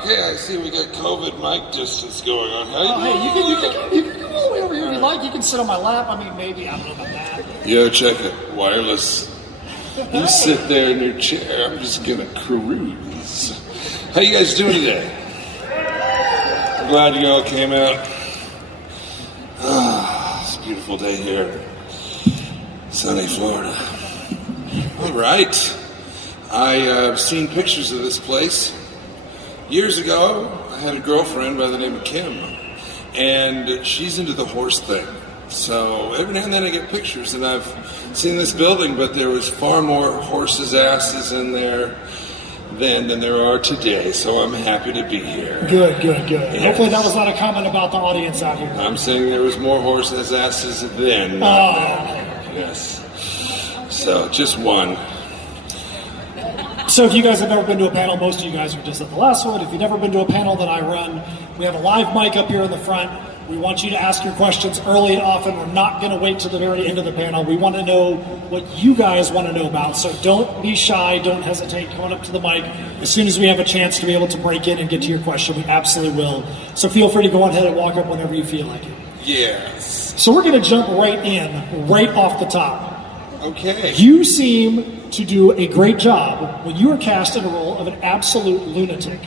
Okay, I see we got COVID mic distance going on. Hey, you can go all the way over here if you like. You can sit on my lap. I mean, maybe. I don't know about that. Yo, check it. Wireless. You sit there in your chair. I'm just gonna cruise. How you guys doing today? I'm glad you all came out. It's a beautiful day here. Sunny Florida. All right. I've seen pictures of this place. Years ago, I had a girlfriend by the name of Kim, and she's into the horse thing. So every now and then I get pictures, and I've seen this building, but there was far more horses' asses in there then than there are today, so I'm happy to be here. Good. Yes. Hopefully that was not a comment about the audience out here. I'm saying there was more horses' asses then. Yes. So, just one. So if you guys have never been to a panel, most of you guys were just at the last one. If you've never been to a panel that I run, we have a live mic up here in the front. We want you to ask your questions early and often. We're not going to wait till the very end of the panel. We want to know what you guys want to know about. So don't be shy. Don't hesitate. Come on up to the mic. As soon as we have a chance to be able to break in and get to your question, we absolutely will. So feel free to go ahead and walk up whenever you feel like it. Yes. So we're going to jump right in, right off the top. Okay. You seem to do a great job when you are cast in a role of an absolute lunatic.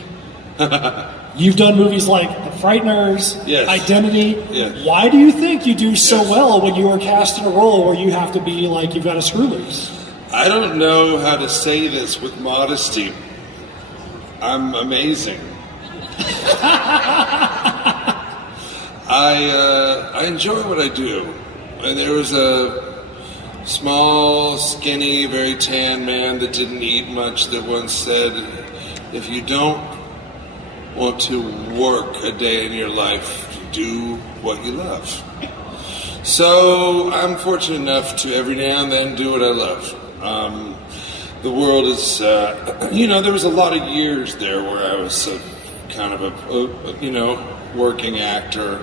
You've done movies like The Frighteners, yes. Identity. Yes. Why do you think you do so well when you are cast in a role where you have to be like you've got a screw loose? I don't know how to say this with modesty. I'm amazing. I enjoy what I do. And there was a small, skinny, very tan man that didn't eat much that once said, if you don't want to work a day in your life, do what you love. So I'm fortunate enough to every now and then do what I love. The world is, there was a lot of years there where I was kind of a working actor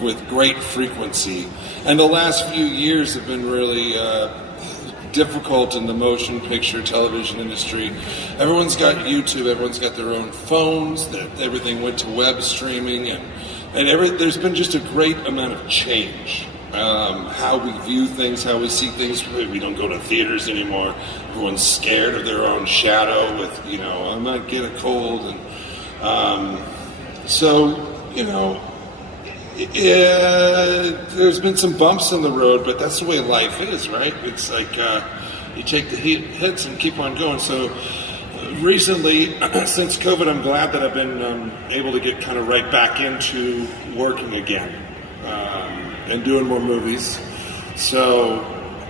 with great frequency. And the last few years have been really difficult in the motion picture television industry. Everyone's got YouTube, everyone's got their own phones, everything went to web streaming, and there's been just a great amount of change. How we view things, how we see things. We don't go to theaters anymore. Everyone's scared of their own shadow with, I might get a cold. And there's been some bumps in the road, but that's the way life is, right? It's like you take the hits and keep on going. So recently, since COVID, I'm glad that I've been able to get kind of right back into working again and doing more movies. So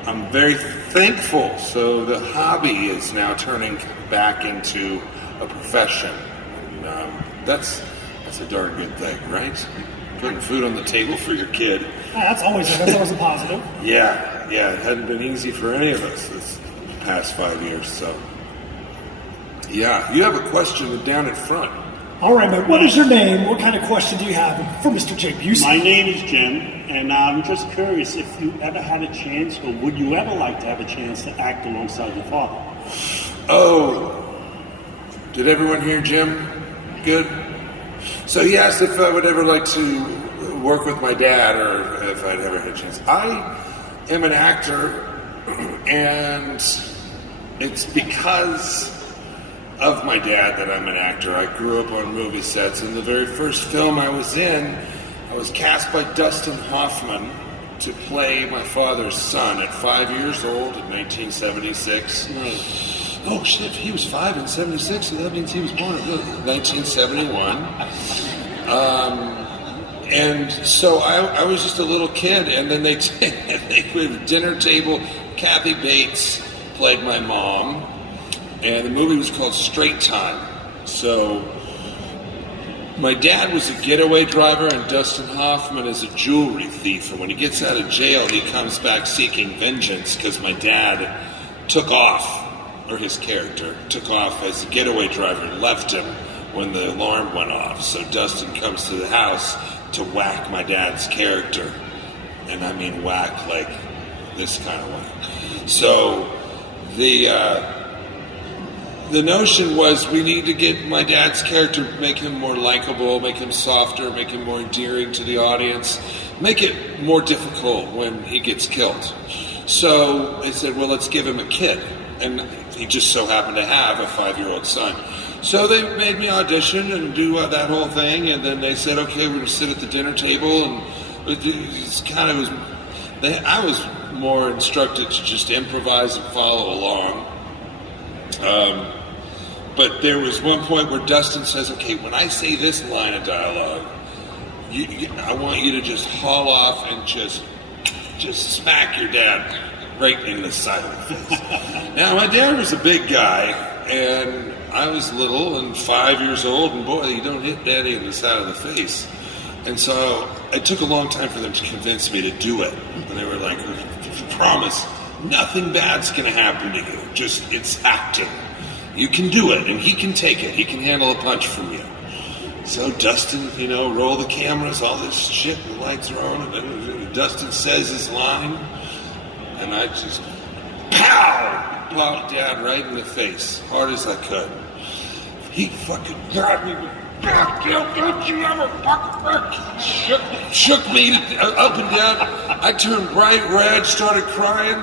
I'm very thankful. So the hobby is now turning back into a profession. And, that's a darn good thing, right? Putting food on the table for your kid. That's always a positive. Yeah, it hadn't been easy for any of us this past 5 years, so. Yeah, you have a question down in front. All right, man, what is your name? What kind of question do you have for Mr. J. Busey? My name is Jim, and I'm just curious if you ever had a chance, or would you ever like to have a chance to act alongside your father? Oh, did everyone hear Jim? Good? So he asked if I would ever like to work with my dad, or if I'd ever had a chance. I am an actor, and it's because of my dad that I'm an actor. I grew up on movie sets, and the very first film I was in, I was cast by Dustin Hoffman to play my father's son at 5 years old in 1976. Oh shit, he was 5 in 76, so that means he was born in 1971. And so I was just a little kid, and then they put a dinner table. Kathy Bates played my mom, and the movie was called Straight Time. So my dad was a getaway driver, and Dustin Hoffman is a jewelry thief. And when he gets out of jail, he comes back seeking vengeance because my dad took off. Or his character took off as a getaway driver and left him when the alarm went off. So Dustin comes to the house to whack my dad's character. And I mean whack like this kind of whack. So the the notion was we need to get my dad's character, make him more likable, make him softer, make him more endearing to the audience, make it more difficult when he gets killed. So they said, well, let's give him a kid. And he just so happened to have a 5-year-old son. So they made me audition and do that whole thing, and then they said, okay, we're going to sit at the dinner table, and it's kind of I was more instructed to just improvise and follow along. But there was one point where Dustin says, okay, when I say this line of dialogue, I want you to just haul off and just smack your dad right in the side of the face. Now, my dad was a big guy, and I was little and 5 years old, and boy, you don't hit daddy in the side of the face. And so it took a long time for them to convince me to do it. And they were like, promise, nothing bad's going to happen to you. Just, it's acting. You can do it, and he can take it. He can handle a punch from you. So Dustin, roll the cameras, all this shit, the lights are on, and then Dustin says his line, and I just, pow! Popped Dad right in the face, hard as I could. He fucking grabbed me with, don't you ever fucking shook me up and down. I turned bright red, started crying,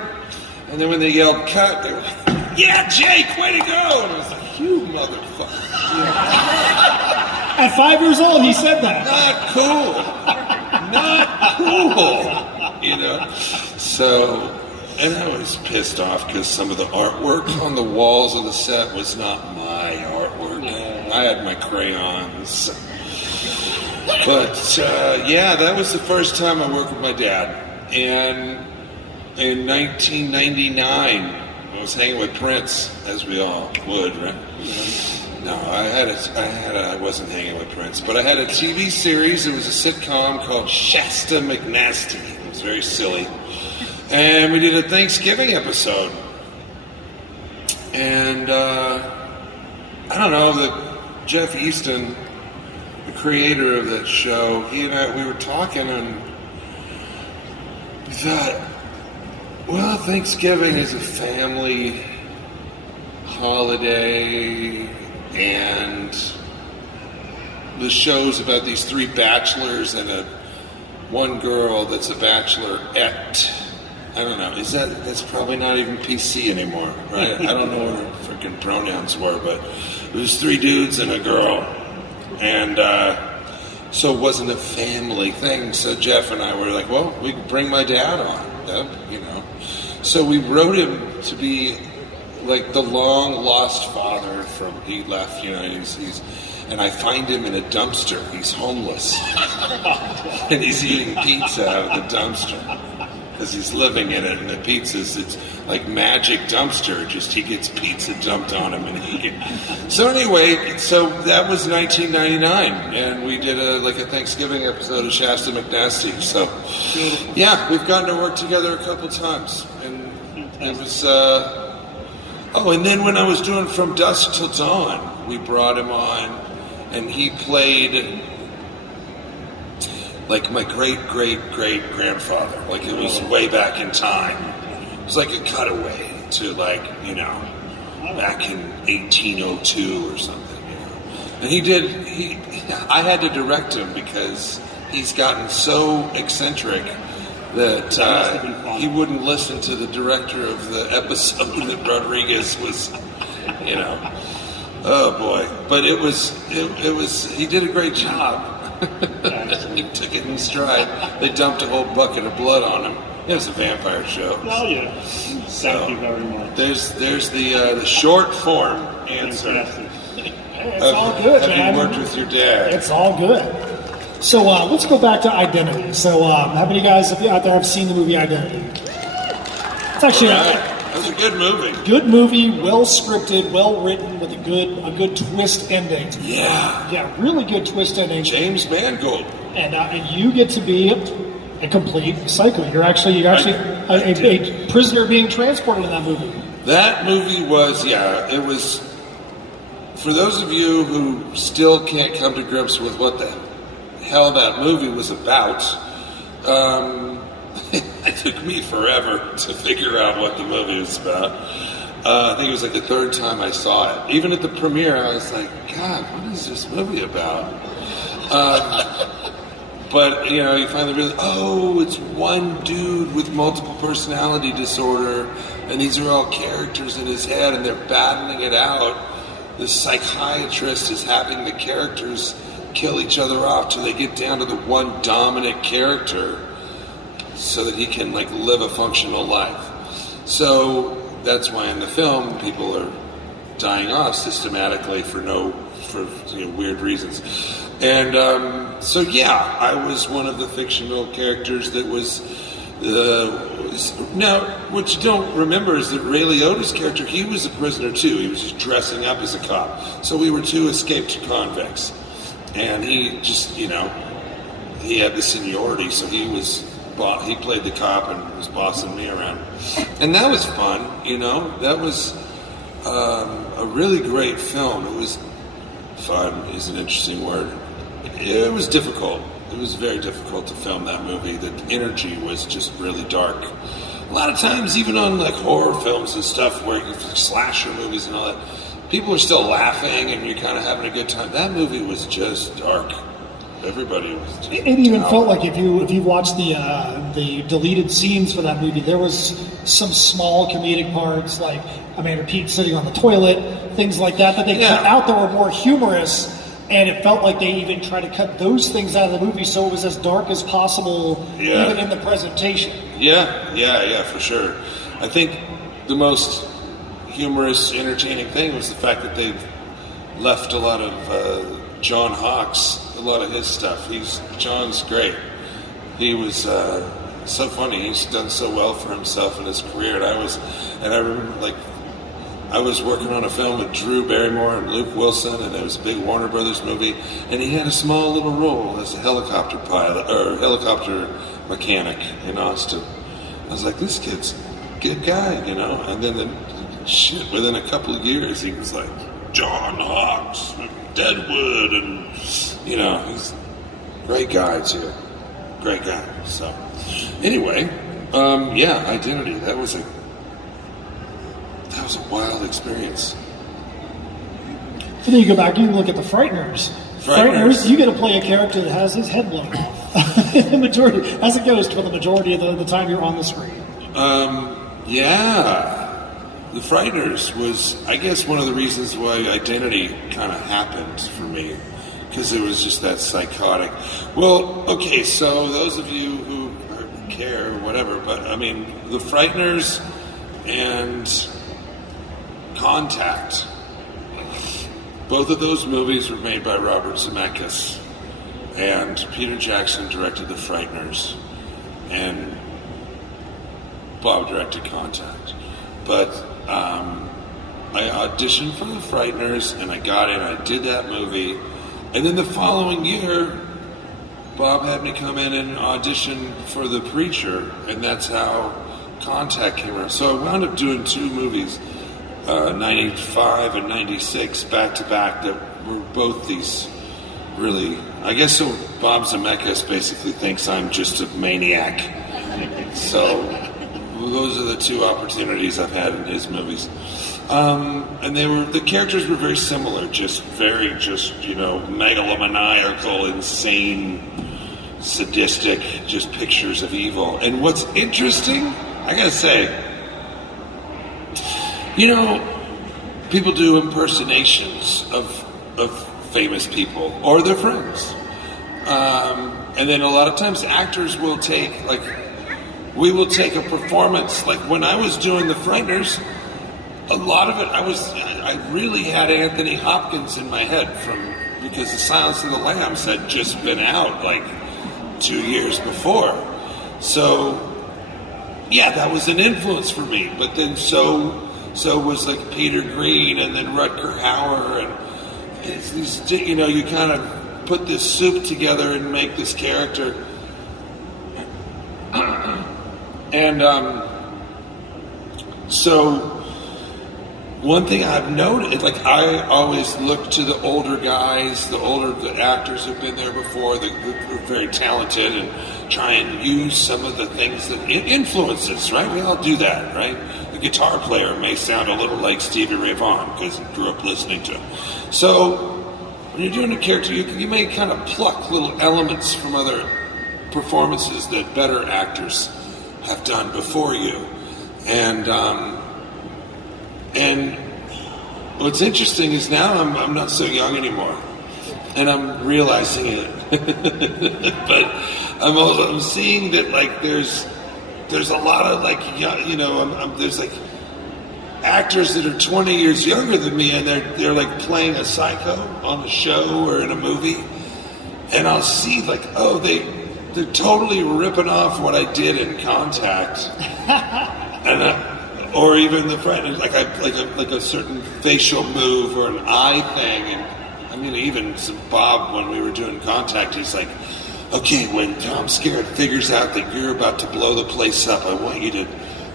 and then when they yelled cut, they were like, yeah, Jake, way to go! And I was like, you motherfucker. At 5 years old, he said that. Not cool. So, and I was pissed off because some of the artwork on the walls of the set was not my artwork. I had my crayons. But, that was the first time I worked with my dad. And in 1999, I was hanging with Prince, as we all would, right? No, I wasn't hanging with Prince, but I had a TV series. It was a sitcom called Shasta McNasty. It was very silly. And we did a Thanksgiving episode. And, I don't know, Jeff Easton, the creator of that show, he and I, we were talking, and we thought, well, Thanksgiving is a family holiday, and the show's about these 3 bachelors and one girl that's a bachelorette. I don't know. That's probably not even PC anymore, right? I don't know what her freaking pronouns were, but it was 3 dudes and a girl, and so it wasn't a family thing. So Jeff and I were like, well, we can bring my dad on, So we wrote him to be like the long lost father from he left, he's and I find him in a dumpster. He's homeless. And he's eating pizza out of the dumpster. Because he's living in it, and the pizza's, it's like magic dumpster, just he gets pizza dumped on him, and So anyway, that was 1999, and we did a Thanksgiving episode of Shasta McNasty, so yeah, we've gotten to work together a couple times, and it was, and then when I was doing From Dusk Till Dawn, we brought him on, and he played like my great-great-great-grandfather. Like it was way back in time. It was like a cutaway to back in 1802 or something. And I had to direct him because he's gotten so eccentric that he wouldn't listen to the director of the episode that Rodriguez was, oh boy. But it was, he did a great job. He took it in stride. They dumped a whole bucket of blood on him. It was a vampire show. Oh yeah. Thank you very much. There's the short form answer. It's all good, have man. Have you worked with your dad? It's all good. So let's go back to Identity. So how many guys out there have seen the movie Identity? It's actually that was a good movie. Good movie, well scripted, well written, with a good twist ending. Yeah, really good twist ending. James Mangold. And you get to be a complete psycho. You're actually a prisoner being transported in that movie. That movie was, it was. For those of you who still can't come to grips with what the hell that movie was about, it took me forever to figure out what the movie was about. I think it was like the third time I saw it. Even at the premiere, I was like, God, what is this movie about? But, you know, you finally realize, oh, it's one dude with multiple personality disorder, and these are all characters in his head, and they're battling it out. The psychiatrist is having the characters kill each other off till they get down to the one dominant character so that he can, like, live a functional life. So that's why in the film people are dying off systematically for weird reasons. And so yeah, I was one of the fictional characters that was now what you don't remember is that Ray Liotta's character, he was a prisoner too. He was just dressing up as a cop. So we were two escaped convicts, and he just, you know, he had the seniority, so he played the cop and was bossing me around. And that was fun, you know. That was a really great film. It was fun is an interesting word. It was difficult. It was very difficult to film that movie. The energy was just really dark. A lot of times, even on like horror films and stuff, where slasher movies and all that, people are still laughing and you're kind of having a good time. That movie was just dark. Everybody was just it even felt like if you watched the deleted scenes for that movie, there was some small comedic parts, like Amanda Peet sitting on the toilet, things like that they cut out that were more humorous, and it felt like they even tried to cut those things out of the movie so it was as dark as possible, even in the presentation. Yeah, for sure. I think the most humorous, entertaining thing was the fact that they've left a lot of John Hawkes, a lot of his stuff. John's great. He was so funny. He's done so well for himself in his career. And I remember, like, I was working on a film with Drew Barrymore and Luke Wilson, and it was a big Warner Brothers movie, and he had a small little role as a helicopter pilot or helicopter mechanic in Austin. I was like, this kid's a good guy, you know. And then within a couple of years, he was like John Hawkes, Deadwood, and you know, he's a great guy too. Great guy. So anyway, Identity. That was a wild experience. And then you go back and you look at the Frighteners. Frighteners, you get to play a character that has his head blown off. The majority, as it goes for the majority of the time you're on the screen. The Frighteners was, I guess, one of the reasons why Identity kind of happened for me, because it was just that psychotic. Well, okay, so those of you who care, whatever, but I mean, The Frighteners and Contact, both of those movies were made by Robert Zemeckis, and Peter Jackson directed The Frighteners, and Bob directed Contact. But I auditioned for The Frighteners, and I got in. I did that movie, and then the following year, Bob had me come in and audition for The Preacher, and that's how Contact came around. So I wound up doing two movies, 95 and 96, back to back, that were both these really, I guess, so Bob Zemeckis basically thinks I'm just a maniac. So those are the two opportunities I've had in his movies. And the characters were very similar, you know, megalomaniacal, insane, sadistic, just pictures of evil. And what's interesting, I gotta say, you know, people do impersonations of famous people or their friends. And then a lot of times actors will we will take a performance. Like when I was doing The Frighteners, a lot of it, I really had Anthony Hopkins in my head because The Silence of the Lambs had just been out like 2 years before. So, yeah, that was an influence for me. But then so was like Peter Green and then Rutger Hauer, and it's these, you know, you kind of put this soup together and make this character. And so one thing I've noted, like I always look to the older guys, the actors who've been there before, that are very talented, and try and use some of the things that influences, right? We all do that, right? a guitar player may sound a little like Stevie Ray Vaughan because he grew up listening to him. So when you're doing a character, you may kind of pluck little elements from other performances that better actors have done before you. And what's interesting is now I'm not so young anymore, and I'm realizing it. But I'm seeing that like there's a lot of like there's like actors that are 20 years younger than me, and they're like playing a psycho on a show or in a movie, and I'll see like they're totally ripping off what I did in Contact, and or even the friend like a certain facial move or an eye thing, and I mean even Bob when we were doing Contact, he's like, okay, when Tom Skerritt figures out that you're about to blow the place up, I want you to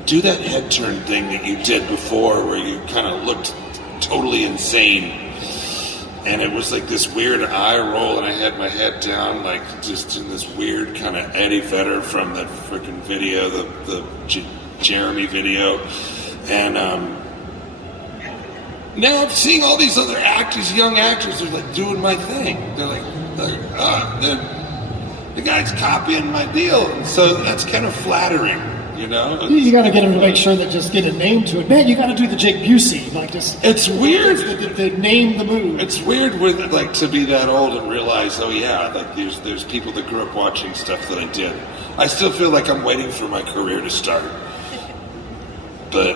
do that head turn thing that you did before where you kind of looked totally insane. And it was like this weird eye roll, and I had my head down, like just in this weird kind of Eddie Vedder from the freaking video, the Jeremy video. And now I'm seeing all these other actors, young actors, are like doing my thing. They're like the guy's copying my deal, and so that's kind of flattering, you know. You got to get him to make sure that just get a name to it. Man, you got to do the Jake Busey, like just. It's weird. The name the move. It's weird with like to be that old and realize, oh yeah, like there's people that grew up watching stuff that I did. I still feel like I'm waiting for my career to start, but.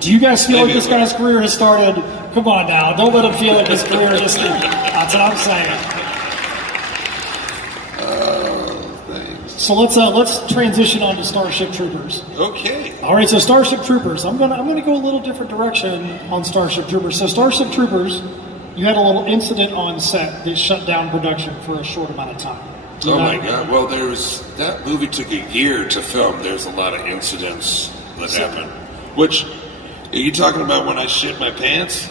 Do you guys feel like this guy's career has started? Come on now, don't let him feel like his career has started. That's what I'm saying. So let's transition on to Starship Troopers. Okay. All right. So Starship Troopers. I'm gonna go a little different direction on Starship Troopers. So Starship Troopers, you had a little incident on set that shut down production for a short amount of time. Oh my God. Well, that movie took a year to film. There's a lot of incidents that happened. Which, are you talking about when I shit my pants?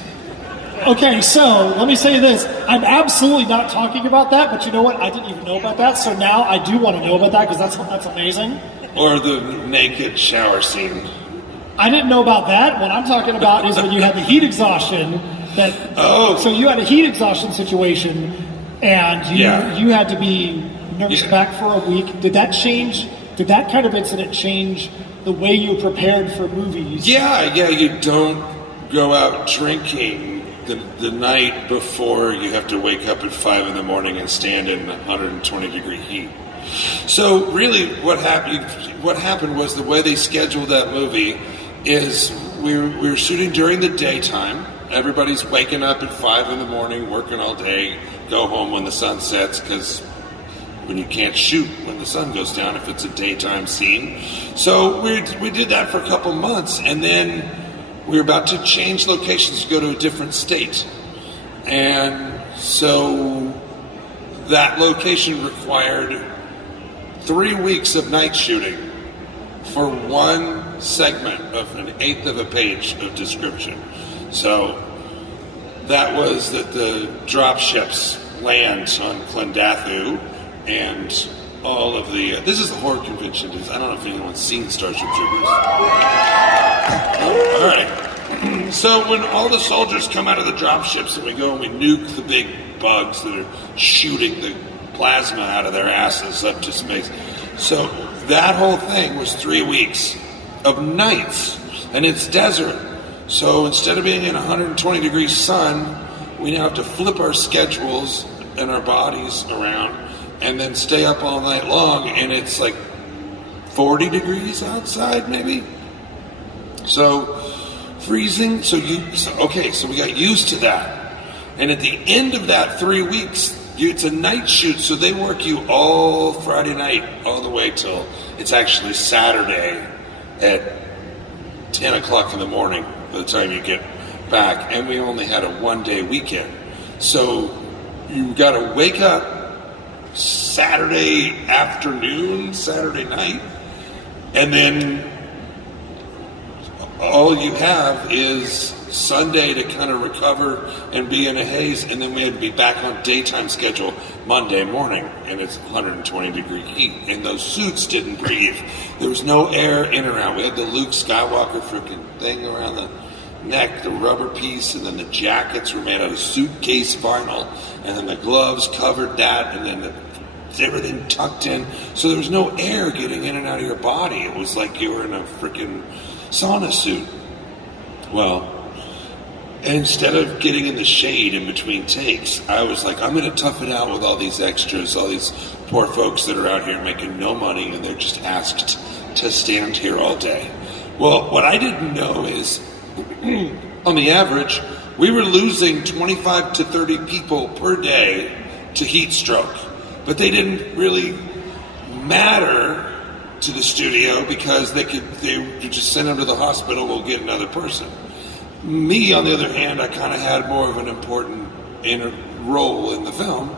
Okay, so let me say this. I'm absolutely not talking about that, but you know what? I didn't even know about that, so now I do want to know about that because that's amazing. Or the naked shower scene. I didn't know about that. What I'm talking about is when you had the heat exhaustion. So you had a heat exhaustion situation, and you had to be nursed back for a week. Did that change? Did that kind of incident change the way you prepared for movies? Yeah. You don't go out drinking the night before you have to wake up at 5 in the morning and stand in 120 degree heat. So really what happened was the way they scheduled that movie is we were shooting during the daytime. Everybody's waking up at 5 in the morning, working all day, go home when the sun sets, because when you can't shoot when the sun goes down if it's a daytime scene. So we did that for a couple months, and then we were about to change locations to go to a different state. And so that location required 3 weeks of night shooting for one segment of an eighth of a page of description. So that was that the drop ships land on Clendathu, and all of the this is the horror convention. I don't know if anyone's seen Starship Troopers. All right. So when all the soldiers come out of the drop ships and we go and we nuke the big bugs that are shooting the plasma out of their asses up to space. So that whole thing was 3 weeks of nights, and it's desert. So instead of being in 120 degree sun, we now have to flip our schedules and our bodies around and then stay up all night long, and it's like 40 degrees outside maybe. So freezing. So we got used to that. And at the end of that 3 weeks, it's a night shoot, so they work you all Friday night, all the way till it's actually Saturday at 10 o'clock in the morning by the time you get back. And we only had a 1 day weekend. So you got to wake up Saturday afternoon, Saturday night, and then all you have is Sunday to kind of recover and be in a haze, and then we had to be back on daytime schedule Monday morning, and it's 120 degree heat, and those suits didn't breathe. There was no air in or out. We had the Luke Skywalker freaking thing around the neck, the rubber piece, and then the jackets were made out of suitcase vinyl, and then the gloves covered that, and then everything tucked in, so there was no air getting in and out of your body. It was like you were in a freaking sauna suit. Well, instead of getting in the shade in between takes, I was like, I'm going to tough it out with all these extras, all these poor folks that are out here making no money, and they're just asked to stand here all day. Well, what I didn't know is, on the average, we were losing 25 to 30 people per day to heat stroke. But they didn't really matter to the studio because they could just send them to the hospital, we'll get another person. Me, on the other hand, I kind of had more of an important role in the film.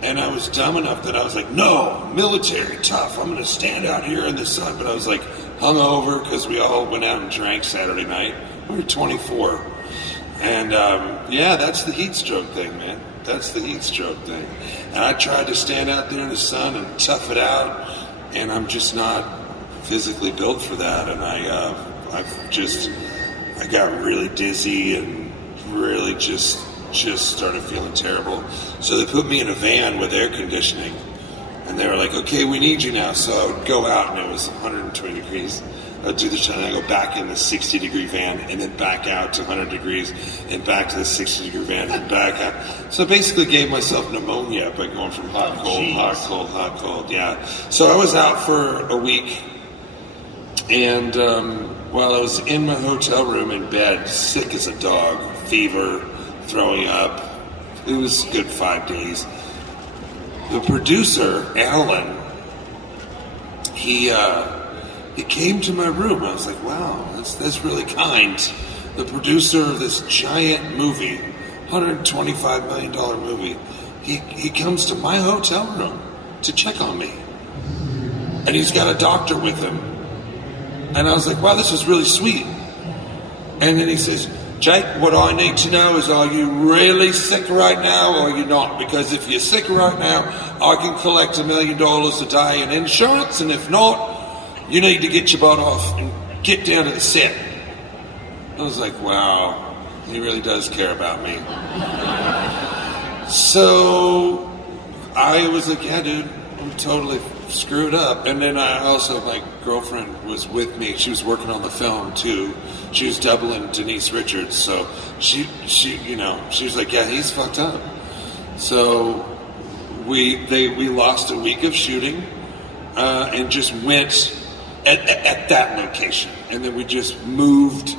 And I was dumb enough that I was like, no, military, tough. I'm going to stand out here in the sun. But I was like hungover because we all went out and drank Saturday night. We were 24. And yeah, that's the heat stroke thing, man. That's the heat stroke thing. And I tried to stand out there in the sun and tough it out, and I'm just not physically built for that. And I got really dizzy and really just started feeling terrible. So they put me in a van with air conditioning, and they were like, okay, we need you now. So I would go out, and it was 120 degrees. I'd do the shot, and I'd go back in the 60-degree van, and then back out to 100 degrees, and back to the 60-degree van, and back out. So I basically gave myself pneumonia by going from hot, cold, hot, cold, hot, cold, yeah. So I was out for a week, and while I was in my hotel room in bed, sick as a dog, fever, throwing up, it was a good 5 days. The producer, Alan, he came to my room. I was like, wow, that's really kind. The producer of this giant movie, $125 million movie, he comes to my hotel room to check on me. And he's got a doctor with him. And I was like, wow, this is really sweet. And then he says, Jake, what I need to know is, are you really sick right now or are you not? Because if you're sick right now, I can collect $1 million a day in insurance, and if not, you need to get your butt off and get down to the set. I was like, wow, he really does care about me. So I was like, yeah, dude, I'm totally screwed up. And then I also, my girlfriend was with me. She was working on the film too. She was doubling Denise Richards. So she was like, yeah, he's fucked up. So we lost a week of shooting and just went at that location, and then we just moved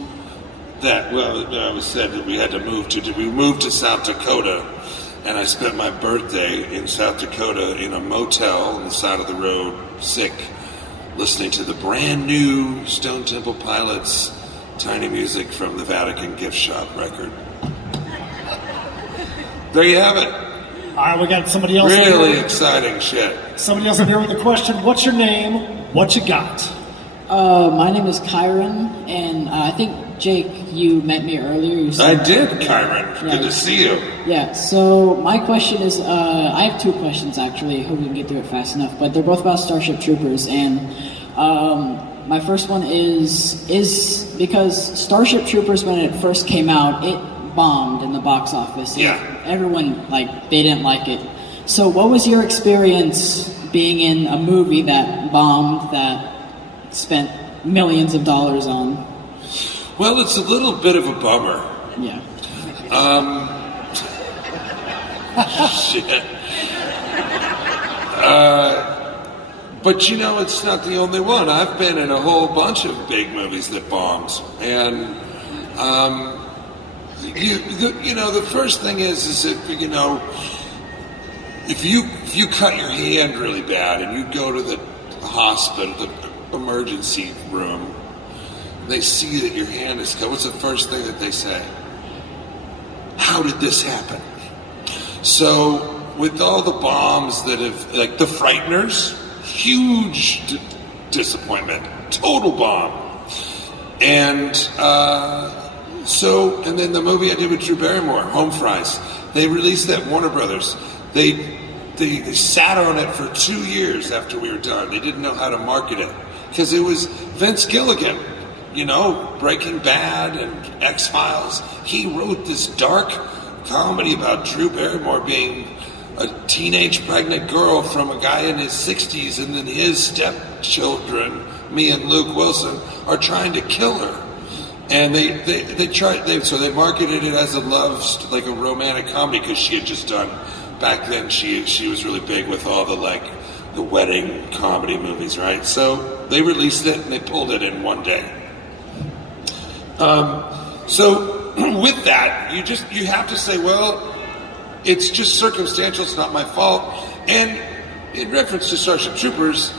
that. Well, it was said that we had to move to. We moved to South Dakota, and I spent my birthday in South Dakota in a motel on the side of the road, sick, listening to the brand new Stone Temple Pilots "Tiny Music from the Vatican Gift Shop" record. There you have it. All right, we got somebody else. Really exciting shit. Somebody else in here with a question. What's your name? What you got? My name is Kyron, and I think, Jake, you met me earlier. You said, I did, Kyron. Yeah. Good to see you. Yeah, so my question is, I have 2 questions, actually. I hope we can get through it fast enough, but they're both about Starship Troopers, and my first one is because Starship Troopers, when it first came out, it bombed in the box office. Yeah. Everyone, they didn't like it. So what was your experience being in a movie that bombed, that spent millions of dollars on? Well, it's a little bit of a bummer. Yeah. Shit. But it's not the only one. I've been in a whole bunch of big movies that bombed, and the first thing is that if you cut your hand really bad and you go to the hospital, the emergency room, and they see that your hand is cut, what's the first thing that they say? How did this happen? So with all the bombs that have, like the Frighteners, huge disappointment, total bomb. And So, and then the movie I did with Drew Barrymore, Home Fries, they released that Warner Brothers. They sat on it for 2 years after we were done. They didn't know how to market it because it was Vince Gilligan, you know, Breaking Bad and X-Files. He wrote this dark comedy about Drew Barrymore being a teenage pregnant girl from a guy in his 60s, and then his stepchildren, me and Luke Wilson, are trying to kill her. And so they marketed it as a like a romantic comedy because she had just done, back then she was really big with all the wedding comedy movies, right? So they released it and they pulled it in one day. So with that, you have to say, well, it's just circumstantial, it's not my fault. And in reference to Starship Troopers,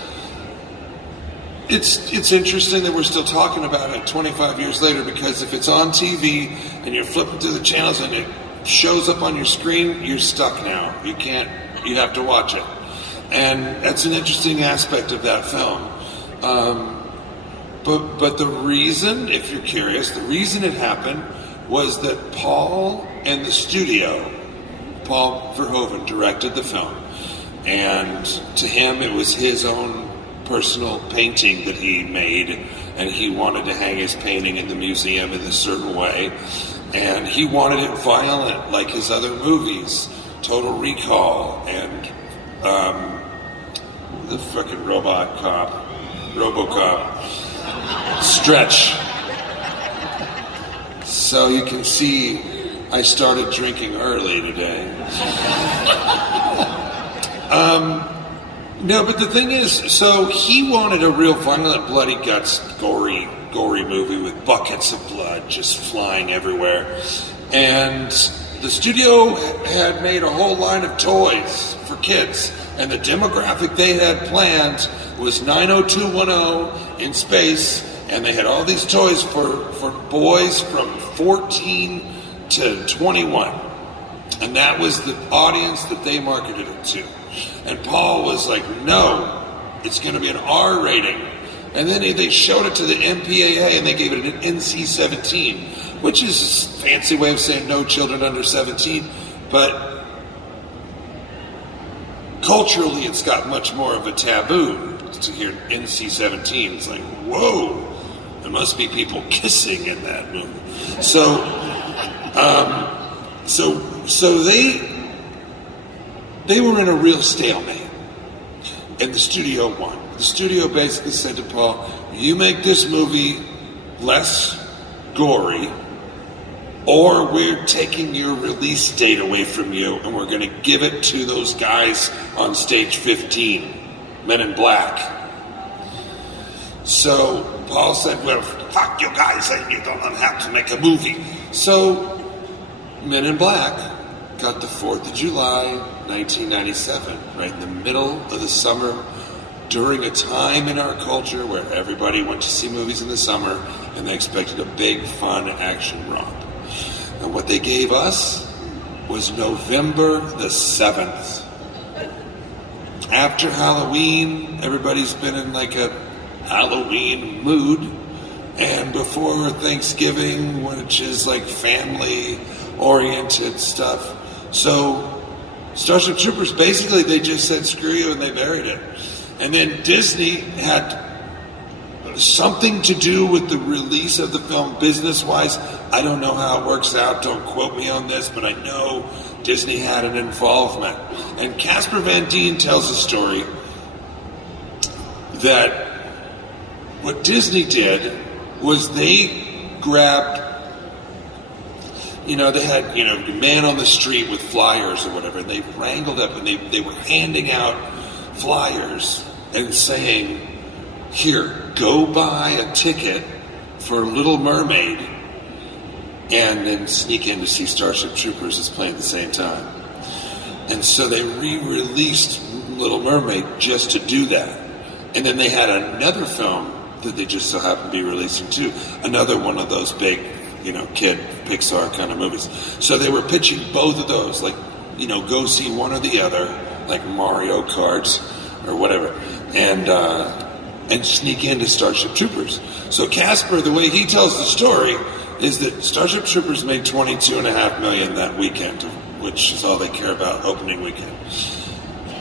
it's interesting that we're still talking about it 25 years later, because if it's on TV and you're flipping through the channels and it shows up on your screen, you're stuck now. You have to watch it. And that's an interesting aspect of that film. But the reason, if you're curious, the reason it happened was that Paul and the studio, Paul Verhoeven directed the film, and to him it was his own personal painting that he made, and he wanted to hang his painting in the museum in a certain way, and he wanted it violent like his other movies, Total Recall and the fucking RoboCop, Stretch. So you can see I started drinking early today. No, but the thing is, so he wanted a real violent, bloody guts, gory movie with buckets of blood just flying everywhere. And the studio had made a whole line of toys for kids, and the demographic they had planned was 90210 in space, and they had all these toys for boys from 14 to 21. And that was the audience that they marketed it to. And Paul was like, no, it's going to be an R rating. And then they showed it to the MPAA and they gave it an NC-17, which is a fancy way of saying no children under 17. But culturally, it's got much more of a taboo to hear NC-17. It's like, whoa, there must be people kissing in that movie. So they were in a real stalemate, and the studio won. The studio basically said to Paul, you make this movie less gory, or we're taking your release date away from you, and we're going to give it to those guys on stage 15, Men in Black. So Paul said, well, fuck you guys, you don't have to make a movie. So Men in Black got the 4th of July, 1997, right in the middle of the summer, during a time in our culture where everybody went to see movies in the summer and they expected a big, fun action romp. And what they gave us was November the 7th. After Halloween, everybody's been in like a Halloween mood. And before Thanksgiving, which is like family-oriented stuff. So Starship Troopers, basically they just said screw you and they buried it. And then Disney had something to do with the release of the film business-wise. I don't know how it works out, don't quote me on this, but I know Disney had an involvement. And Casper Van Dien tells a story that what Disney did was they grabbed, they had, man on the street with flyers or whatever, and they wrangled up and they were handing out flyers and saying, here, go buy a ticket for Little Mermaid and then sneak in to see Starship Troopers is playing at the same time. And so they re-released Little Mermaid just to do that. And then they had another film that they just so happened to be releasing too. Another one of those big, kid Pixar kind of movies. So they were pitching both of those, like, go see one or the other, like Mario Kart or whatever, and sneak into Starship Troopers. So Casper, the way he tells the story is that Starship Troopers made $22.5 million that weekend, which is all they care about opening weekend.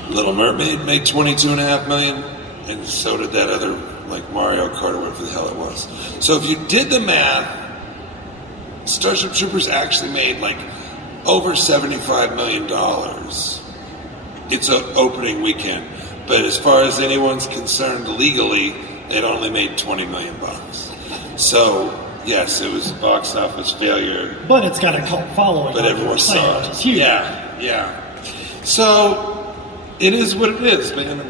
Little Mermaid made $22.5 million, and so did that other, like Mario Kart or whatever the hell it was. So if you did the math, Starship Troopers actually made like over $75 million. It's an opening weekend, but as far as anyone's concerned legally, it only made $20 million. So yes, it was a box office failure. But it's got a cult following. But everyone saw It's it. huge. Yeah. So it is what it is, man.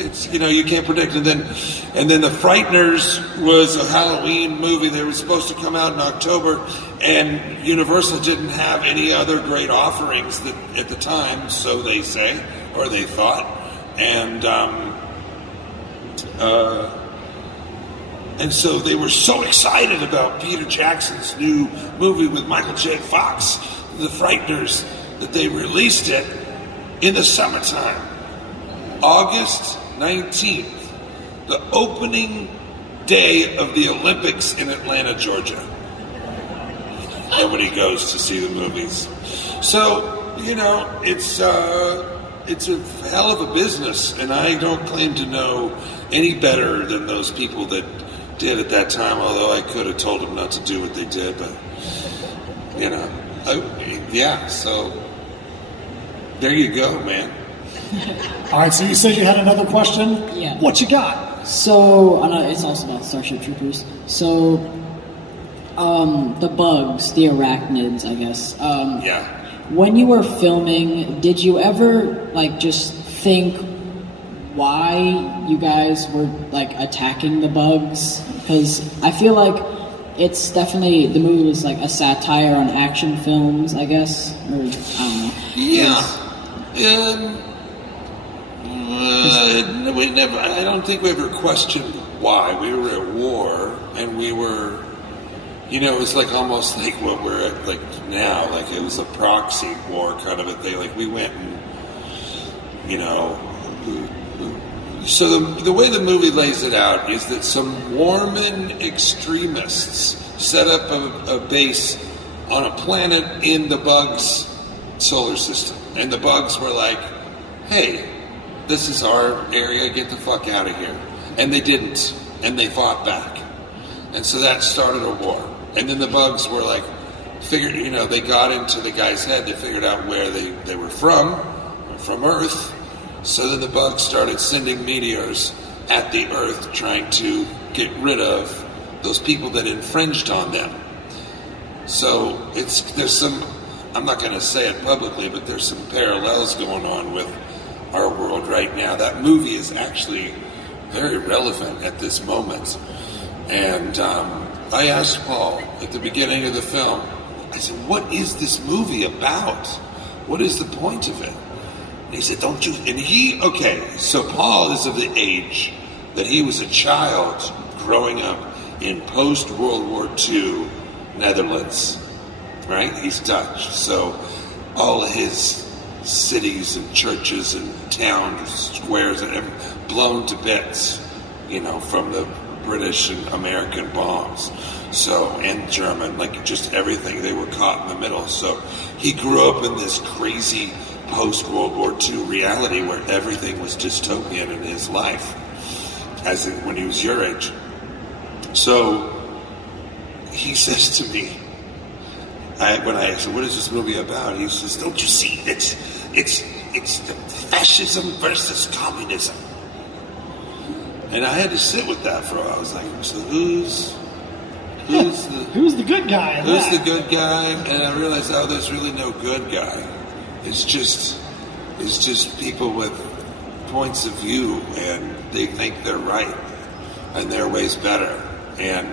It's, you know, you can't predict. And then The Frighteners was a Halloween movie. They were supposed to come out in October, and Universal didn't have any other great offerings at the time, so they say, or they thought. And so they were so excited about Peter Jackson's new movie with Michael J. Fox, The Frighteners, that they released it in the summertime. August 19th, the opening day of the Olympics in Atlanta, Georgia. Nobody goes to see the movies. So, you know, it's a hell of a business, and I don't claim to know any better than those people that did at that time, although I could have told them not to do what they did, but, you know, so there you go, man. All right, so you said you had another question? Yeah. What you got? So, it's also about Starship Troopers. So, the bugs, the arachnids, I guess. Yeah. When you were filming, did you ever, like, just think why you guys were, like, attacking the bugs? Because I feel like it's definitely, the movie was, like, a satire on action films, I guess. Or, I don't know. Yeah. I don't think we ever questioned why. We were at war, and we were, you know, it was like almost like what we're at like now, like it was a proxy war kind of a thing. Like we went and, you know, so the way the movie lays it out is that some Mormon extremists set up a base on a planet in the bugs' solar system. And the bugs were like, hey, this is our area, get the fuck out of here. And they didn't, and they fought back. And so that started a war. And then the bugs were like, they got into the guy's head, they figured out where they were from Earth. So then the bugs started sending meteors at the Earth, trying to get rid of those people that infringed on them. So there's some, I'm not going to say it publicly, but there's some parallels going on with our world right now. That movie is actually very relevant at this moment. And I asked Paul at the beginning of the film, I said, what is this movie about? What is the point of it? And he said, don't you, so Paul is of the age that he was a child growing up in post-World War II Netherlands, right? He's Dutch, so all of his cities and churches and towns, squares, and everything blown to bits, from the British and American bombs. So, and German, like just everything. They were caught in the middle. So he grew up in this crazy post-World War II reality where everything was dystopian in his life, when he was your age. So he says to me, when I asked him, what is this movie about? He says, don't you see, it's the fascism versus communism. And I had to sit with that for a while. I was like, so who's the good guy? Who's the good guy? And I realized, there's really no good guy. It's just people with points of view, and they think they're right, and their way's better. And,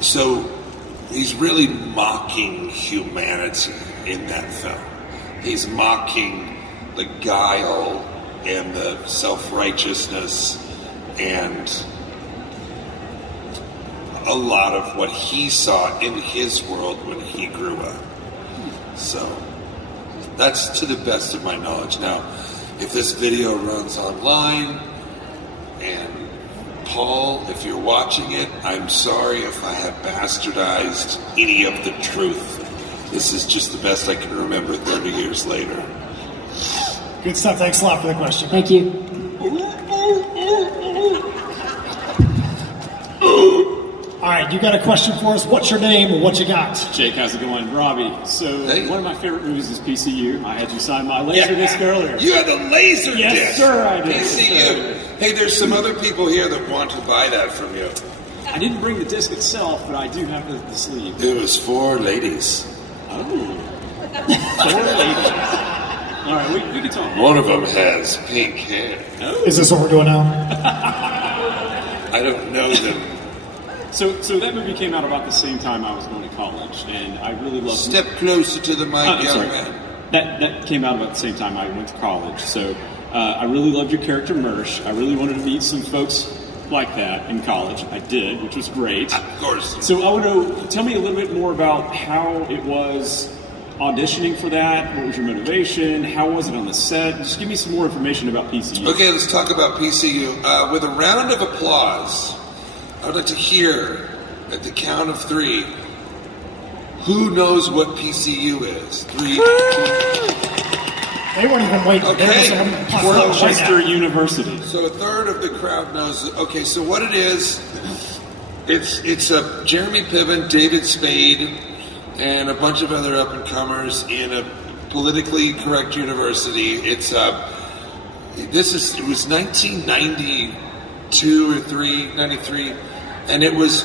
so he's really mocking humanity in that film. He's mocking the guile and the self-righteousness and a lot of what he saw in his world when he grew up. So that's to the best of my knowledge. Now, if this video runs online and Paul, if you're watching it, I'm sorry if I have bastardized any of the truth. This is just the best I can remember 30 years later. Good stuff. Thanks a lot for the question. Thank you. All right, you got a question for us? What's your name and what you got? Jake, how's it going? Robbie. So, Hey. one of my favorite movies is PCU. I had you sign my laser disc earlier. You had the laser Yes, disc. sir, I did. PCU. Hey, there's some other people here that want to buy that from you. I didn't bring the disc itself, but I do have the sleeve. It was for ladies. Oh. 4 ladies. All right, we can talk. One of them has pink hair. Oh. Is this what we're doing now? I don't know them. So that movie came out about the same time I was going to college, and I really loved Step closer to the mic, I'm young sorry. man. That came out about the same time I went to college. So I really loved your character, Mersh. I really wanted to meet some folks like that in college. I did, which was great. Of course. So I want to tell me a little bit more about how it was auditioning for that. What was your motivation? How was it on the set? Just give me some more information about PCU. Okay, let's talk about PCU. With a round of applause, I would like to hear, at the count of 3, who knows what PCU is? 3, 2. They weren't even waiting. Okay. There was someone possible right Worcester now. University. So a third of the crowd knows. Okay, so what it is, it's a Jeremy Piven, David Spade, and a bunch of other up-and-comers in a politically correct university. It was 1992 or 93, and it was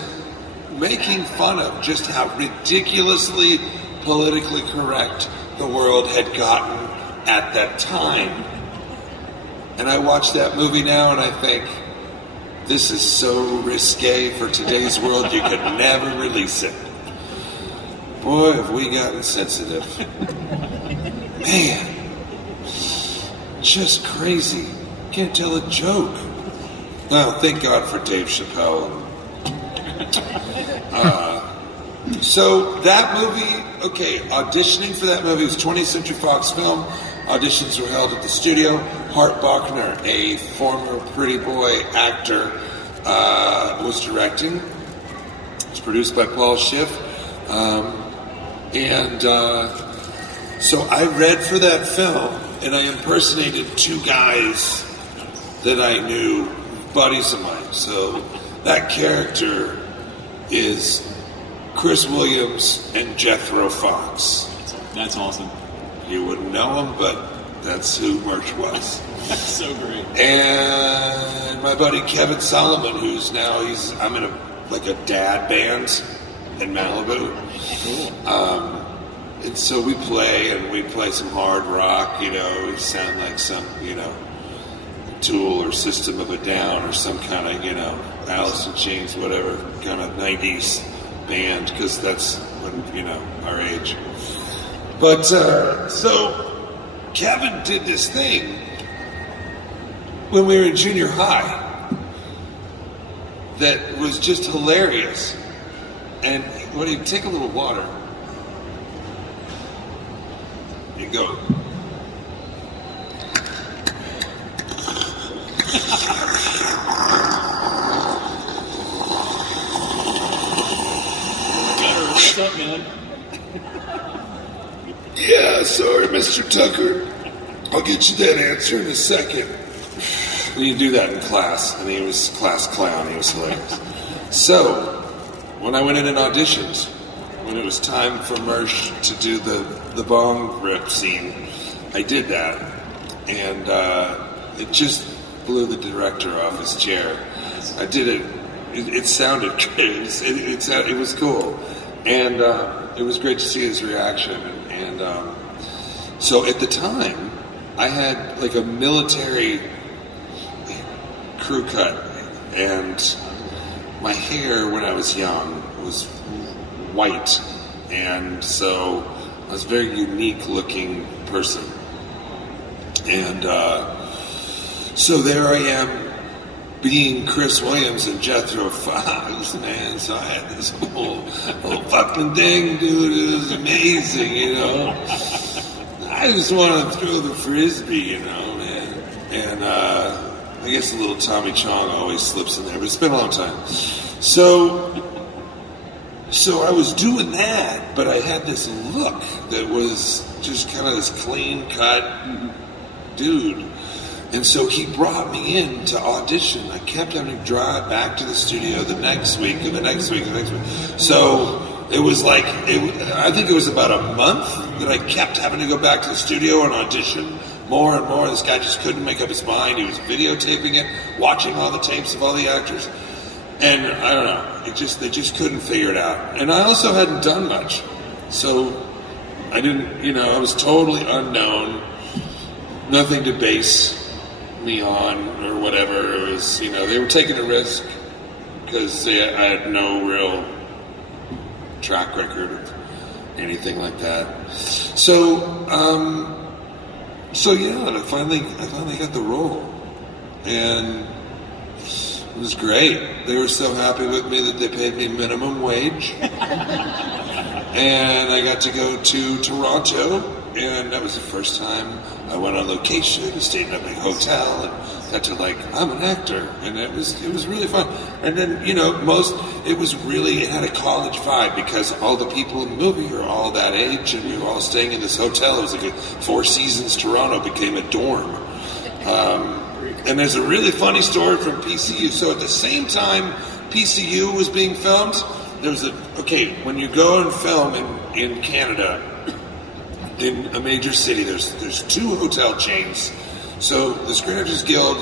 making fun of just how ridiculously politically correct the world had gotten at that time. And I watch that movie now and I think, this is so risque for today's world, you could never release it. Boy, have we gotten sensitive. Man, just crazy. Can't tell a joke. Oh, thank God for Dave Chappelle. So that movie, okay, auditioning for that movie, it was 20th Century Fox film. Auditions were held at the studio. Hart Bachner, a former Pretty Boy actor, was directing. It was produced by Paul Schiff. So I read for that film, and I impersonated 2 guys that I knew, buddies of mine. So that character is Chris Williams and Jethro Fox. That's awesome. You wouldn't know him, but that's who Merch was. That's so great. And my buddy Kevin Solomon, I'm in a dad band in Malibu. And so we play some hard rock, we sound like some, Tool or System of a Down or some kind of, Alice in Chains, whatever, kind of 90s band, because that's when, our age. But, so Kevin did this thing when we were in junior high that was just hilarious. And when you take a little water, you go. What's up, man? Yeah, sorry, Mr. Tucker. I'll get you that answer in a second. We didn't do that in class, and he was class clown. He was hilarious. So, when I went in and auditioned, when it was time for Mersh to do the bong rip scene, I did that, and it just blew the director off his chair. I did it. It sounded great. It was cool, and it was great to see his reaction. And so at the time, I had like a military crew cut, and my hair when I was young was white, and so I was a very unique looking person. And so there I am, being Chris Williams and Jethro Fox, man. So I had this whole fucking thing, dude. It was amazing, I just want to throw the frisbee, man. And I guess a little Tommy Chong always slips in there, but it's been a long time. So I was doing that, but I had this look that was just kind of this clean-cut dude. And so he brought me in to audition. I kept having to drive back to the studio the next week and the next week and the next week. So it was like, I think it was about a month that I kept having to go back to the studio and audition more and more. This guy just couldn't make up his mind. He was videotaping it, watching all the tapes of all the actors. And I don't know, they just couldn't figure it out. And I also hadn't done much. So I didn't, I was totally unknown, nothing to base me on or whatever. It was, they were taking a risk because I had no real track record of anything like that. So yeah, I finally got the role, and it was great. They were so happy with me that they paid me minimum wage, and I got to go to Toronto, and that was the first time I went on location. I stayed in a big hotel and got to I'm an actor, and it was really fun. And then it had a college vibe because all the people in the movie are all that age, and we were all staying in this hotel. It was like a Four Seasons Toronto became a dorm. And there's a really funny story from PCU. So at the same time PCU was being filmed, when you go and film in Canada, in a major city, there's two hotel chains. So the Screen Actors Guild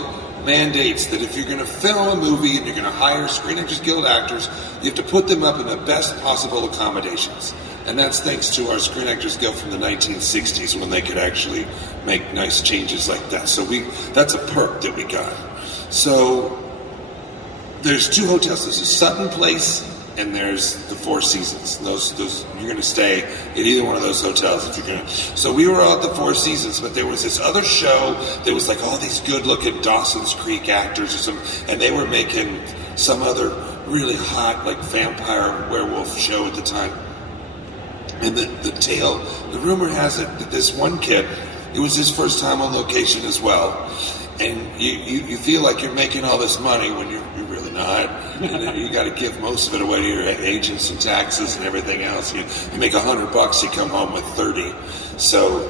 mandates that if you're going to film a movie and you're going to hire Screen Actors Guild actors, you have to put them up in the best possible accommodations. And that's thanks to our Screen Actors Guild from the 1960s when they could actually make nice changes like that. So that's a perk that we got. So there's two hotels. There's a Sutton Place and there's the Four Seasons. Those you're going to stay at either one of those hotels if you're going to. So we were all at the Four Seasons, but there was this other show that was like all these good-looking Dawson's Creek actors or something, and they were making some other really hot vampire werewolf show at the time. And the rumor has it that this one kid, it was his first time on location as well. And you feel like you're making all this money when you're really not. And then you got to give most of it away to your agents and taxes and everything else. You make $100, you come home with 30. So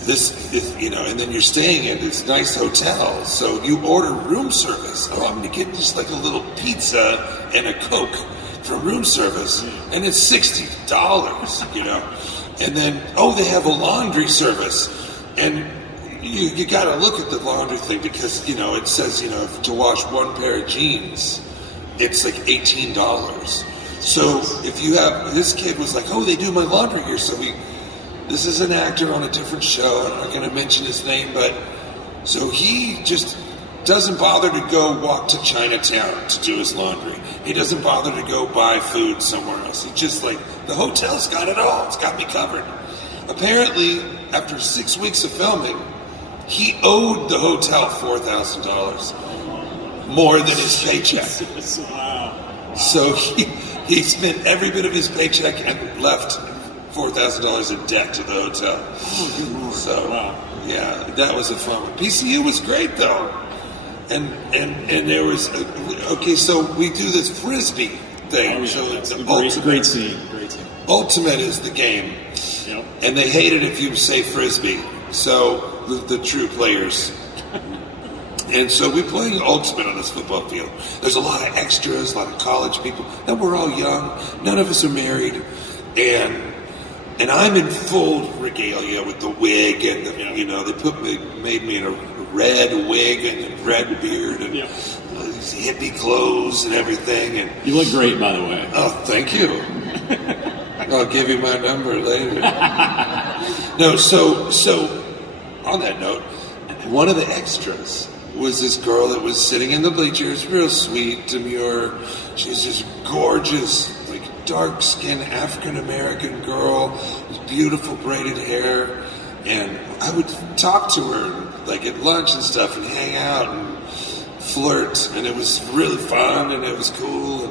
this is, and then you're staying in this nice hotel. So you order room service. Oh, I'm going to get just a little pizza and a Coke for room service, and it's $60, And then, they have a laundry service, and you got to look at the laundry thing because, it says, to wash one pair of jeans, it's $18. So if you have, this kid was like, they do my laundry here. So this is an actor on a different show. I'm not going to mention his name, but so he just doesn't bother to go walk to Chinatown to do his laundry. He doesn't bother to go buy food somewhere else. He just the hotel's got it all. It's got me covered. Apparently, after 6 weeks of filming, he owed the hotel $4,000 more than his paycheck. Wow. So he spent every bit of his paycheck and left $4,000 in debt to the hotel. So yeah, that was a fun one. PCU was great though. And there was so we do this frisbee thing. So it's great scene. Ultimate is the game, and they hate it if you say frisbee. So the true players, and so we're playing ultimate on this football field. There's a lot of extras, a lot of college people, and we're all young. None of us are married, and I'm in full regalia with the wig and they made me in a red wig and a red beard and these hippie clothes and everything. And you look great, by the way. Oh, thank you. I'll give you my number later. No, so on that note, one of the extras was this girl that was sitting in the bleachers, real sweet, demure. She was just gorgeous, dark-skinned African-American girl with beautiful braided hair. And I would talk to her at lunch and stuff and hang out and flirt, and it was really fun and it was cool.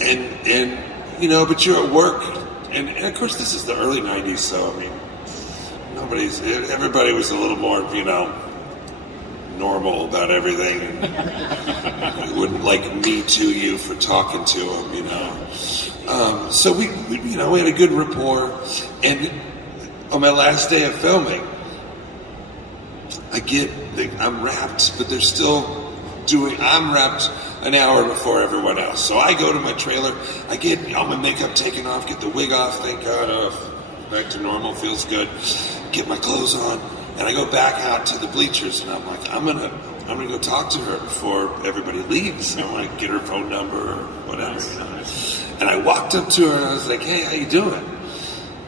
And but you're at work, and of course this is the early 90s, so I mean everybody was a little more normal about everything. And he wouldn't like me to you for talking to him, you know. So we had a good rapport. And on my last day of filming, I'm wrapped, but they're still I'm wrapped an hour before everyone else. So I go to my trailer, I get all my makeup taken off, get the wig off, thank God, back to normal, feels good. Get my clothes on, and I go back out to the bleachers, and I'm like, I'm gonna go talk to her before everybody leaves. I want to get her phone number or whatever. You know? And I walked up to her, and I was like, hey, how you doing?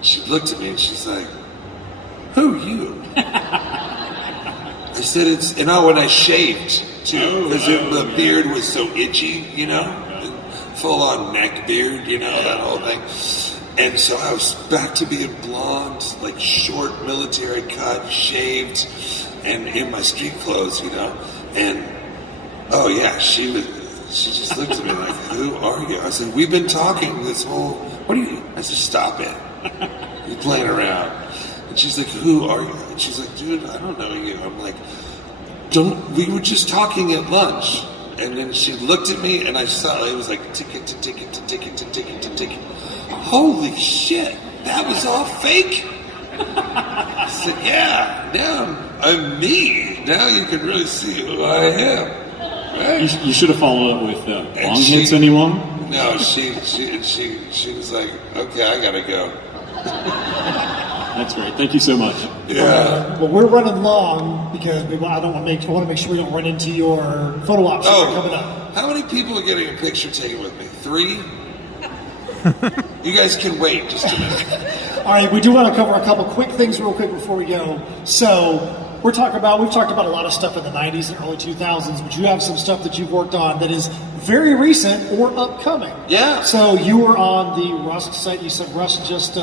She looked at me, and she's like, who you? I said, when I shaved, too, because the beard was so itchy, you know, full-on neck beard, you know, that whole thing. And so I was back to being blonde, like short military cut, shaved, and in my street clothes, you know. And, oh yeah, she just looked at me like, who are you? I said, we've been talking this whole, what are you? I said, stop it. You're playing around. And she's like, who are you? And she's like, dude, I don't know you. I'm like, we were just talking at lunch. And then she looked at me, and I saw it was like ticket to ticket to ticket to ticket to ticket. Holy shit, that was all fake? I said, yeah, now I'm me. Now you can really see who I am. Right? You should have followed up with long hits, anyone? No, she was like, okay, I gotta go. That's great. Thank you so much. Yeah. Well, we're running long because I want to make sure we don't run into your photo ops coming up. How many people are getting a picture taken with me? 3? You guys can wait just a minute. All right, we do want to cover a couple quick things real quick before we go. So we've talked about a lot of stuff in the 90s and early 2000s, but you have some stuff that you've worked on that is very recent or upcoming. Yeah. So you were on the Rust site. You said Rust just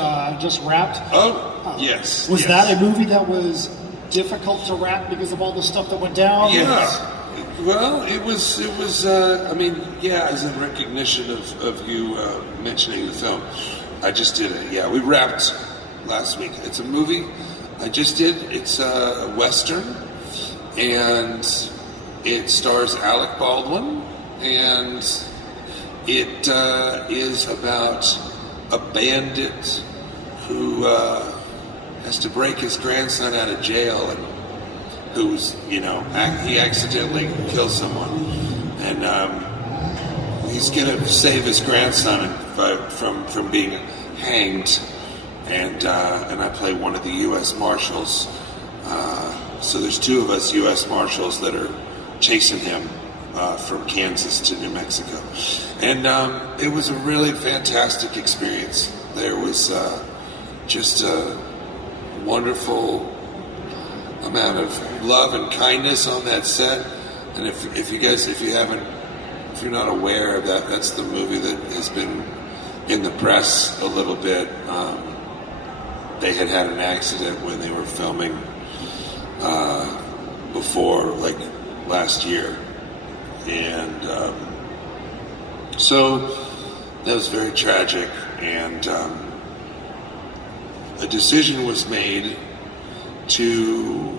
wrapped. Oh, yes. Was yes. that a movie that was difficult to wrap because of all the stuff that went down? Yeah. Well, it was. As in recognition of you mentioning the film, I just did it. Yeah, we wrapped last week. It's a movie I just did. It's a Western, and it stars Alec Baldwin, and it is about a bandit who has to break his grandson out of jail, and who's, he accidentally kills someone, and he's gonna save his grandson from being hanged, and I play one of the U.S. Marshals. So there's 2 of us U.S. Marshals that are chasing him from Kansas to New Mexico, and it was a really fantastic experience. There was just a wonderful amount of love and kindness on that set. And if you're not aware of that, that's the movie that has been in the press a little bit. They had an accident when they were filming before, like last year, and so that was very tragic. And a decision was made to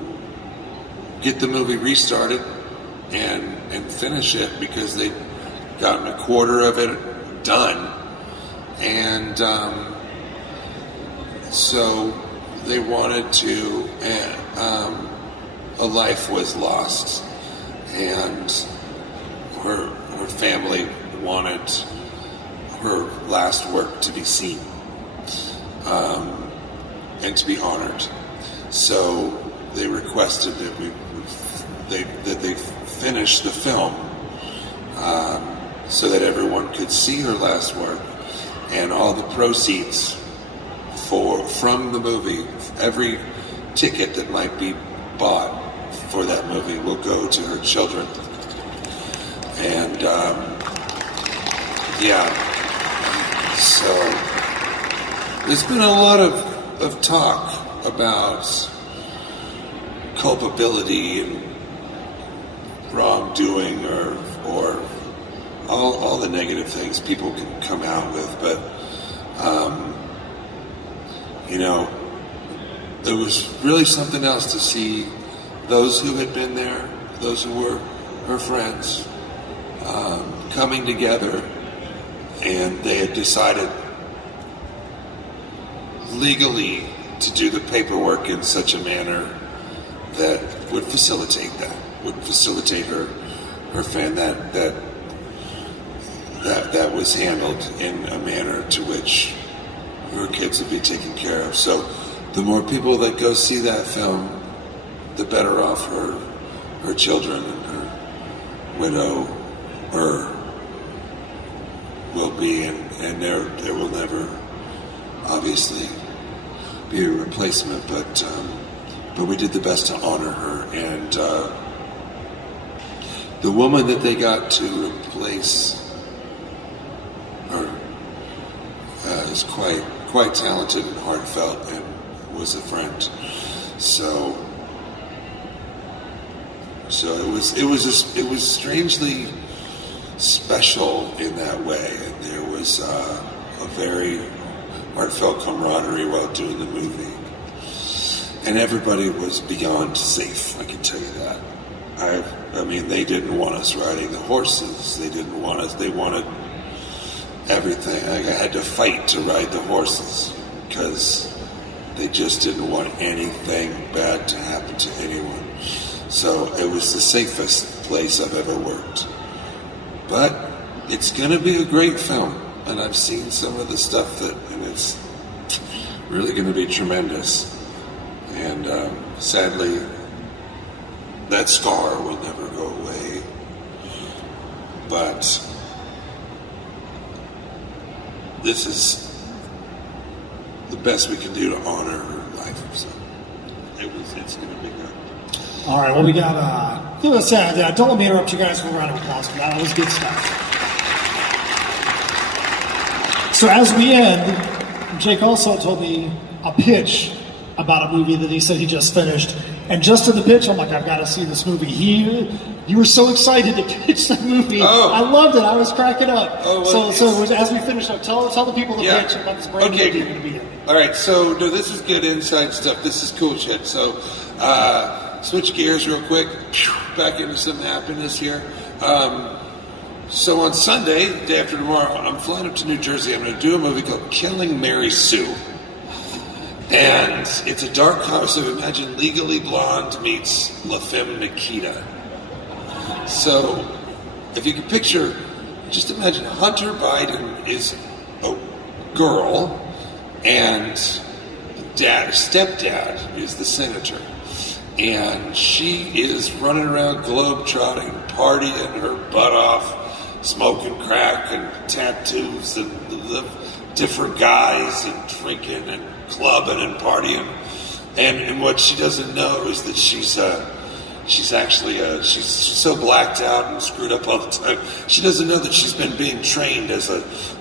get the movie restarted and finish it because they'd gotten a quarter of it done, and so they wanted to, a life was lost, and her family wanted her last work to be seen and to be honored. So they requested that they finish the film so that everyone could see her last work, and all the proceeds from the movie, every ticket that might be bought for that movie will go to her children. And so there's been a lot of talk about culpability and wrongdoing or all the negative things people can come out with, but it was really something else to see those who had been there, those who were her friends, coming together, and they had decided legally to do the paperwork in such a manner that would facilitate her fan, that was handled in a manner to which her kids would be taken care of. So the more people that go see that film, the better off her children and her widow will be, and there will never obviously be a replacement, but we did the best to honor her. And the woman that they got to replace her is quite talented and heartfelt, and was a friend. So it was strangely special in that way, and there was a very heartfelt camaraderie while doing the movie, and everybody was beyond safe. I can tell you that. I mean, they didn't want us riding the horses. They didn't want us. They wanted everything. I had to fight to ride the horses because they just didn't want anything bad to happen to anyone. So it was the safest place I've ever worked. But it's going to be a great film, and I've seen some of the stuff and it's really going to be tremendous. And sadly, that scar will never go away. But this is the best we can do to honor her life. So it's going to be good. All right, well, we got, don't let me interrupt you guys with a round of applause for that. That was good stuff. So as we end, Jake also told me a pitch about a movie that he said he just finished. And just in the pitch, I'm like, I've got to see this movie. You were so excited to pitch the movie. Oh. I loved it. I was cracking up. Oh, well, so as we finish up, tell the people the pitch about this brand new movie you're going to be in. All right, so no, this is good inside stuff. This is cool shit. So switch gears real quick. Back into some happiness here. So on Sunday, the day after tomorrow, I'm flying up to New Jersey. I'm going to do a movie called Killing Mary Sue. And it's a dark comedy, so imagine Legally Blonde meets La Femme Nikita. So if you can picture, just imagine Hunter Biden is a girl and stepdad is the senator. And she is running around globe-trotting, partying her butt off, smoking crack and tattoos and the different guys and drinking and clubbing and partying. And what she doesn't know is that she's so blacked out and screwed up all the time. She doesn't know that she's been being trained as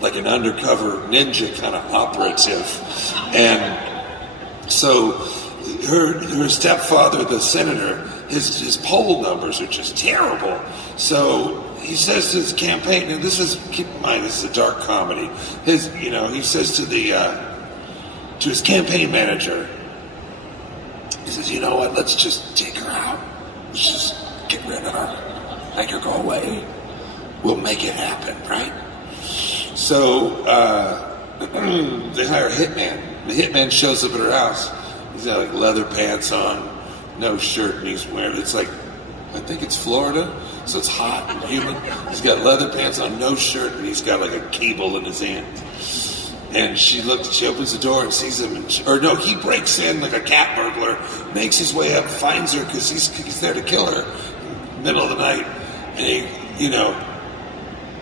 like an undercover ninja kind of operative. And so her stepfather, the senator, his poll numbers are just terrible. So he says to his campaign, and keep in mind, this is a dark comedy. He says to his campaign manager, he says, you know what, let's just take her out. Let's just get rid of her. Make her go away. We'll make it happen, right? So they hire a hitman. The hitman shows up at her house. He's got like leather pants on, no shirt, and he's wearing, it's like, I think it's Florida, so it's hot and humid. He's got leather pants on, no shirt, and he's got like a cable in his hand. And she opens the door and sees him, he breaks in like a cat burglar, makes his way up, finds her because he's there to kill her in the middle of the night. And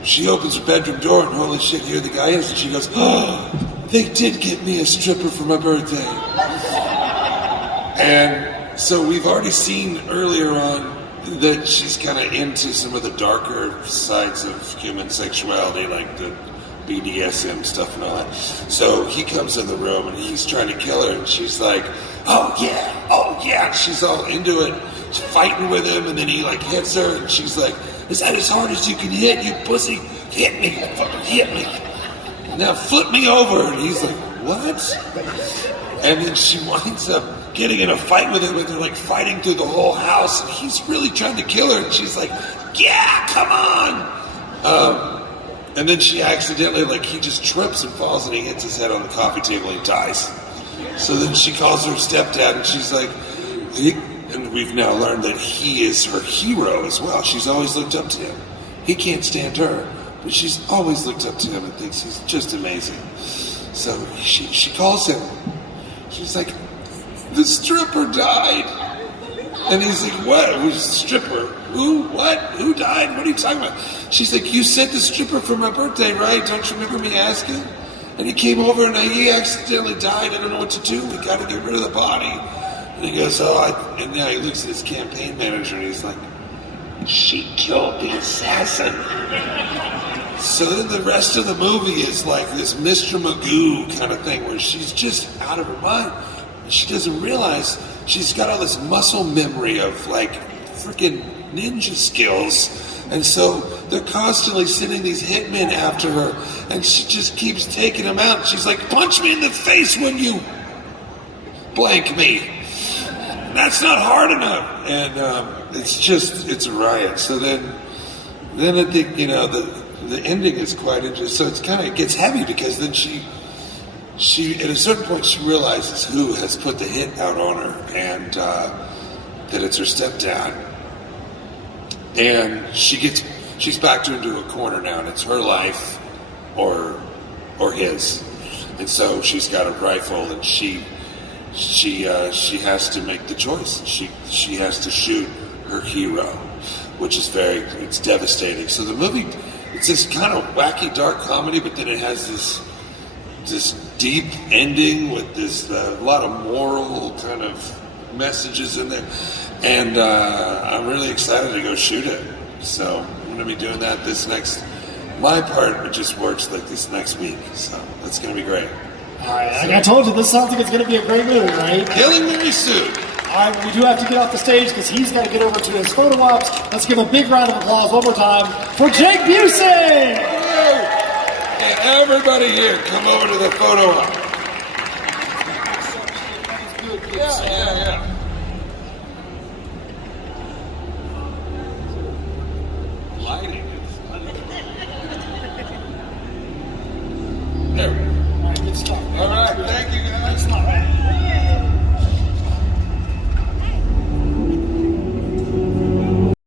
she opens her bedroom door and holy shit, here the guy is. And she goes, oh, they did get me a stripper for my birthday. And so we've already seen earlier on that she's kind of into some of the darker sides of human sexuality, like the BDSM stuff and all that. So he comes in the room and he's trying to kill her, and she's like, oh yeah. And she's all into it. She's fighting with him, and then he like hits her, and she's like, is that as hard as you can hit, you pussy? Hit me, fucking hit me. Now flip me over. And he's like, what? And then she winds up getting in a fight with him, and they're like fighting through the whole house, and he's really trying to kill her, and she's like, yeah, come on. And then she accidentally, like, he just trips and falls, and he hits his head on the coffee table and he dies. So then she calls her stepdad, and she's like, and we've now learned that he is her hero as well. She's always looked up to him. He can't stand her, but she's always looked up to him and thinks he's just amazing. So she calls him. She's like, the stripper died. And he's like, what? Who's the stripper? Who? What? Who died? What are you talking about? She's like, you sent the stripper for my birthday, right? Don't you remember me asking? And he came over and he accidentally died. I don't know what to do. We got to get rid of the body. And he goes, and now he looks at his campaign manager and he's like, she killed the assassin. So then the rest of the movie is like this Mr. Magoo kind of thing where she's just out of her mind. She doesn't realize she's got all this muscle memory of like freaking ninja skills. And so they're constantly sending these hitmen after her, and she just keeps taking them out. She's like, punch me in the face when you blank me. That's not hard enough. And it's a riot. So then I think, the ending is quite interesting. So it gets heavy because then she at a certain point she realizes who has put the hit out on her, and that it's her stepdad. And she's backed into a corner now, and it's her life or his. And so she's got a rifle, and she has to make the choice. She has to shoot her hero, which is it's devastating. So the movie, it's this kind of wacky dark comedy, but then it has this deep ending with a lot of moral kind of messages in there. And I'm really excited to go shoot it. So I'm going to be doing that my part just works like this next week. So that's going to be great. All right, like I told you, this sounds like it's going to be a great movie, right? Killing Mary Sue. All right, we do have to get off the stage because he's got to get over to his photo ops. Let's give a big round of applause one more time for Jake Busey! And everybody here, come over to the photo op. Yeah.